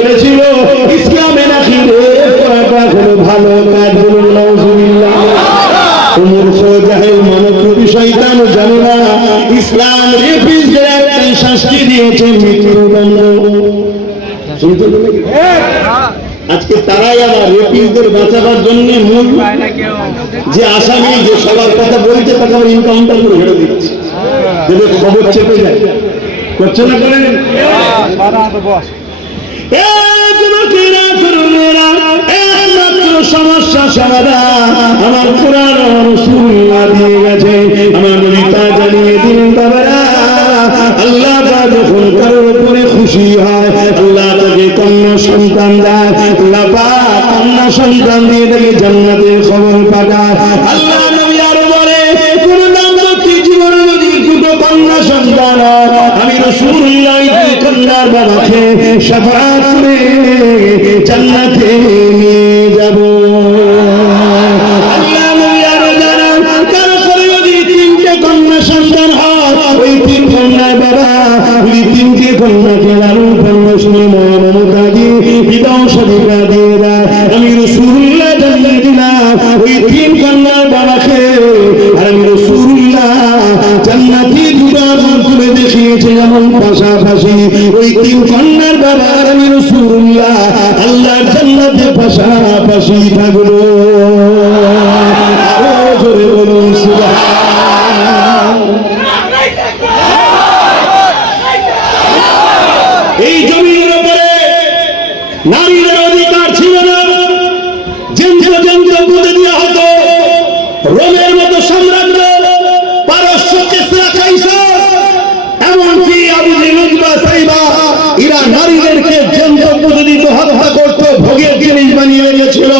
বলেছিল ইসলামে নাকি কয়টা হলো ভালো কাজ, বলুন নাউজুবিল্লাহ। উমর জাহেল মানবরূপী শয়তান জানে না ইসলাম রেপিস্টদের একটা শাস্তি দিয়েছে মৃত্যুদণ্ড। আজকে তারাই আবার রেপিস্টদের বাঁচাবার জন্য মূল যে আসামি, যে সবার কথা বলছে তাকে আবার ইনকাউন্টার করে ছেড়ে দিচ্ছে, যদি খবর চেপে যায়। করছে না করেন? সমস্যা সমাধান আমার কোরআন ও রাসূলুল্লাহ দিয়ে গেছে, আমার নবী তা জানিয়ে দিলেন। বাবারা, আল্লাহ যখন কারোর উপরে খুশি হয়, আল্লাহ তাকে কন্যা সন্তান দেয়, আল্লাহ পাক কন্যা সন্তান দিয়ে তাকে জান্নাতের খবর পাঠায়। আল্লাহ নবী আরো বলে, কোন দাম্পত্য জীবনে যদি দুটো কন্যা সন্তান হয়, আমি রাসূলুল্লাহ এই কন্যার বাবাকে শাফাআত করে জান্নাতে নিয়ে যাব। আল্লাহ নবী আরো জানান, কারো করে যদি তিনটে কন্যা সন্তান হয়, ওই তিন কন্যার বাবা ওই তিনটে কন্যাকে লালন পালন শুনে মায়া মমতা দিয়ে হৃদয় সদিকা দিয়ে দেয়। আমি রাসূলুল্লাহ জানিয়ে দিলাম ওই তিন কন্যার বাবাকে, আর আমি রাসূলুল্লাহ জান্নাতি দুবার করে দেখিয়েছে যেমন পাশাপাশি ওই তিন কন্যার বাবা আর আমি রাসূলুল্লাহ আল্লাহ জান্নাতে পাশাপাশি থাকবো। আরো জোরে বলুন সুবহানাল্লাহ। এই জমিনের উপরে নারীদের অধিকার ছিল না, যন্ত্র যন্ত্র পুঁতে দেওয়া হতো। রোমের মতো সাম্রাজ্য, পারস্য কিসরা কাইসার, এমনকি আবু জেহেল বা সাইবা, এরা নারীদেরকে যন্ত্র পুঁতে দিত, হত্যা করত, ভোগের জিনিস বানিয়ে রেখেছিল।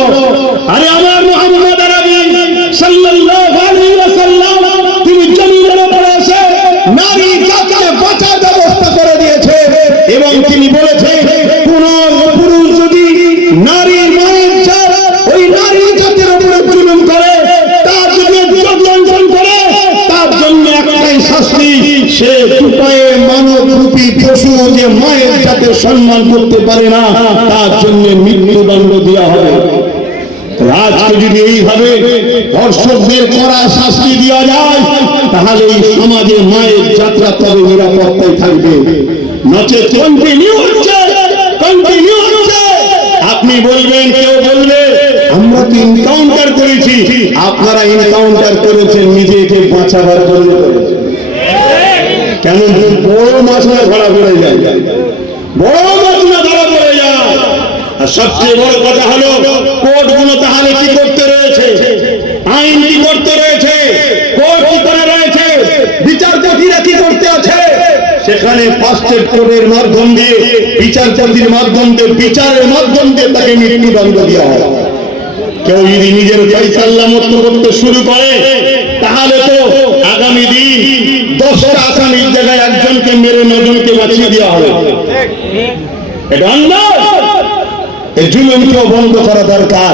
আরে আমার মুহাম্মদ আরবি সাল্লাল্লাহু আলাইহি ওয়াসাল্লাম তিনি জমিনের উপরে এসে নারী জাতিকে বাঁচার ব্যবস্থা করে দিয়েছে, এবং তিনি বলেছে কোন পুরুষ যদি নারীর মায়ের জাত ওই নারী জাতির উপরে জুলুম করে, তার যদি নির্যাতন করে, তার জন্য একটাই শাস্তি, সে দুপায়ে মানবরূপী পশু যে মায়ের জাতের সম্মান করতে পারে না, তার জন্য মৃত্যুদণ্ড দেওয়া হবে। আজকে যদি এইভাবে ধর্ষকদের কড়া শাস্তি দেওয়া যায়, তাহলে এই সমাজে মায়ের যাত্রা তবে নিরাপত্তায় থাকবে। নচেত কন্টিনিউ হচ্ছে। আপনি বলবেন, কেউ বলবে আমরা তো এনকাউন্টার করেছি, আপনারা এনকাউন্টার করেছেন নিজেকে বাঁচাবার জন্য। কেন? বড় মাছ না ধরা পড়ে যায়, বড় মাছ না ধরা পড়ে যায়। আর সবচেয়ে বড় কথা হলো কোর্টগুলো তাহলে কি করতে রয়েছে, আইন কি করতে রয়েছে, কোর্ট কি করে রয়েছে, বিচারপতিরা কি করতে আছে, সেখানে ফার্স্ট এড কোর্টের মাধ্যম দিয়ে, বিচারপতির মাধ্যম দিয়ে, বিচারের মাধ্যম দিয়ে তাকে মৃত্যুদণ্ড দেওয়া হয়। কেউ যদি নিজের ফয়সালা মতো করতে শুরু করে, তাহলে তো আগামী দিন 10টা আসামির জায়গায় একজনকে মেরে 9 জনকে বাঁচিয়ে দেওয়া হবে। এটা অন্যায়। এই জুলুমকে বন্ধ করা দরকার।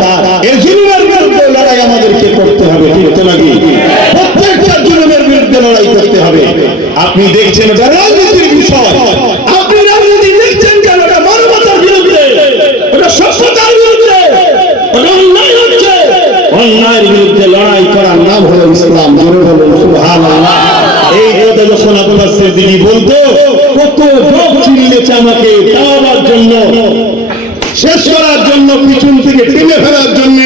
এই জুলুমের বিরুদ্ধে লড়াই আমাদেরকে করতে হবে, ঠিক আছে নাকি? প্রত্যেকটা জুলুমের বিরুদ্ধে লড়াই করতে হবে। আপনি দেখছেন এটা রাজনীতির বিষয়, আপনি রাজনীতি দেখছেন কেন? এটা মানবতার বিরুদ্ধে, এটা সভ্যতার বিরুদ্ধে, এটা অন্যায় হচ্ছে। অন্যায়ের বিরুদ্ধে লড়াই করার নাম হলো ইসলাম। জোরে বলুন সুবহানাল্লাহ। এই কথা যখন আব্বাস সিদ্দিকী বলতো, কত লোক চিল্লেছে আমাকে তাওবার জন্য, শেষ করার জন্য, পিছন থেকে টেনে ফেলার জন্য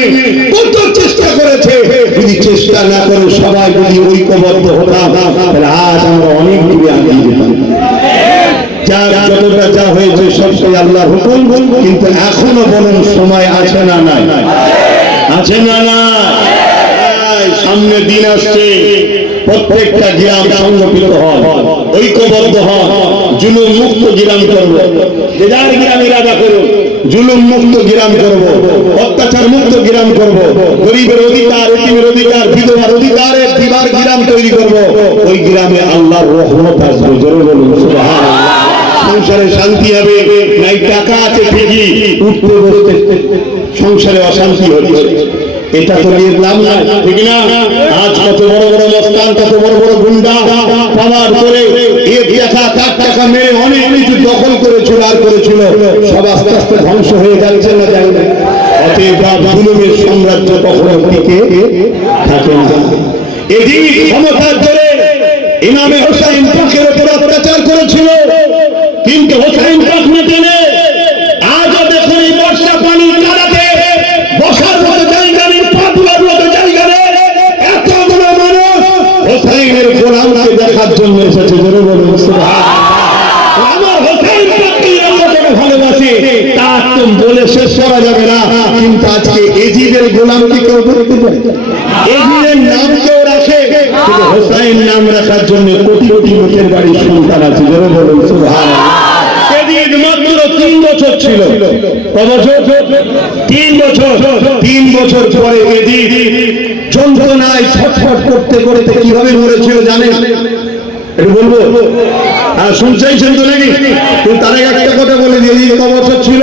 কত চেষ্টা করেছে। যদি চেষ্টা না করে সবাই যদি ঐক্যবদ্ধ হতাম, তাহলে আজ আমরা অনেক দূরে এগিয়ে যেতাম। যতটা যা হয়েছে সবটাই আল্লাহর হুকুম, কিন্তু এখনো বলুন সময় আছে না নাই? আছে না নাই? সামনে দিন আসছে, প্রত্যেকটা গ্রাম সংগঠিত হয়, ঐক্যবদ্ধ হয়, জুলুম মুক্ত গ্রাম করবো। যে যার গ্রাম ইরাদা করুন, জুলুম মুক্ত গ্রাম করব, অত্যাচার মুক্ত গ্রাম করব, গরিবের অধিকার, এতিমের অধিকার, বিধবার অধিকারের দিবার গ্রাম তৈরি করব। ওই গ্রামে আল্লাহর রহমত আসবে। জোরে বলুন সুবহানাল্লাহ। সংসারে শান্তি হবে। নাই টাকা আছে ঠিকই, উঠতে বসতে সংসারে অশান্তি হচ্ছে, এটা তো নিয়ে লাভ নাই, ঠিক না? আজ কত বড় বড় মস্তান, কত বড় বড় গুন্ডা পাওয়ার করে 1 টাকা 4 টাকা মেরে অনেক কিছু দখল করেছিল আর করেছিল, সব আস্তে আস্তে ধ্বংস হয়ে যাচ্ছে না যায় না। অতএব জুলুমের সাম্রাজ্য কখনো টিকে থাকে না। এদিন ক্ষমতার জোরে ইমামে হোসাইন পাকের উপর অত্যাচার করেছিল, কিন্তু হোসাইন পাক না জেনে আজও দেখুন এই বর্ষা পানি কাটাতে বসার মতো জায়গা নেই, পা তোলার মতো জায়গা নেই। এতগুলো মানুষ হোসাইনের গোলামকে দেখার জন্য এসেছে। জোরে বলুন সুবহানাল্লাহ। আমার হোসাইন পাককে এতটা ভালোবাসে তা তো বলে শেষ করা যাবে না। কিন্তু আজকে এজিদের গোলামকে কেউ বলতে পারে? এজিদের নাম কেউ রাখে, কিন্তু হোসাইন নাম রাখার জন্য কোটি কোটি লোকের বাড়ির সন্তান আছে। জোরে বলুন সুবহানাল্লাহ। এজিদ মাত্র 3 বছর ছিল। কত বছর? 3 বছর। 3 বছর পরে এজিদ যন্ত্রণায় ছটফট করতে করতে কিভাবে মরেছিল জানেন? এটা বলবো? আর শুনছেন তো নাকি? কিন্তু তার আগে একটা কথা বলে দিয়ে, এজিদ কত বছর ছিল?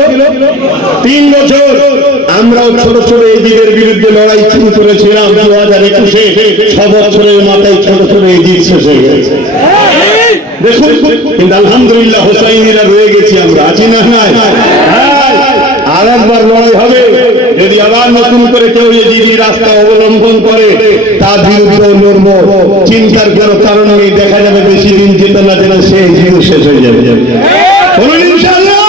3 বছর। আমরাও ছোট ছোট এজিদের বিরুদ্ধে লড়াই শুরু করেছিলাম 2021-এ। 6 বছরের মাথায় ছোট ছোট এজিদ শেষ হয়ে গেছে। দেখুন, কিন্তু আলহামদুলিল্লাহ হোসাইনিরা রয়ে গেছি আমরা, আছি না? নাই। আর একবার লড়াই হবে। যদি আবার নতুন করে কেউ এজিদি রাস্তা অবলম্বন করে তার বিরুদ্ধে লড়ব। চিন্তার কোনো কারণ নেই। দেখা যাবে বেশি দিন যেতে না যেন সে জীবন শেষ হয়ে যাবে। বলুন ইনশাআল্লাহ।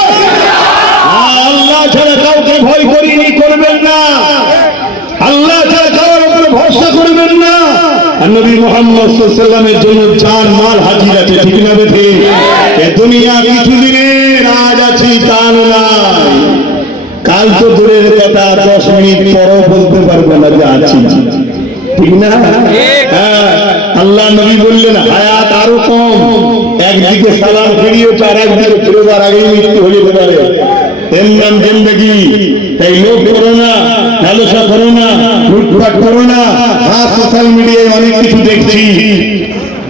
আল্লাহ ছাড়া কাউকে ভয় করিনি, করবেন না। আল্লাহ ছাড়া কারোর উপরে ভরসা করবেন না। আর নবী মুহাম্মদ সাল্লাল্লাহু আলাইহি ওয়াসাল্লামের জন্য জান মাল হাজির আছে, ঠিক না বেঠে? এ দুনিয়া কিছুদিনের আজ আছি তা নয়, কাল তো দূরের কথা, 10 মিনিট পরও বলতে পারবো না যে আছি, ঠিক না? হ্যাঁ, আল্লাহ নবী বললেন হায়াত আরো কম। একদিকে সালাম ফিরিয়েছে, আর একদিকে ফিরবার আগেই মৃত্যু হয়ে যেতে পারে। এর নাম জিন্দেগি। তাই লোভ করো না, লালসা করো না, লুটপাট করো না। সোশ্যাল মিডিয়ায় অনেক কিছু দেখছি,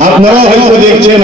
আপনারাও হয়তো দেখছেন।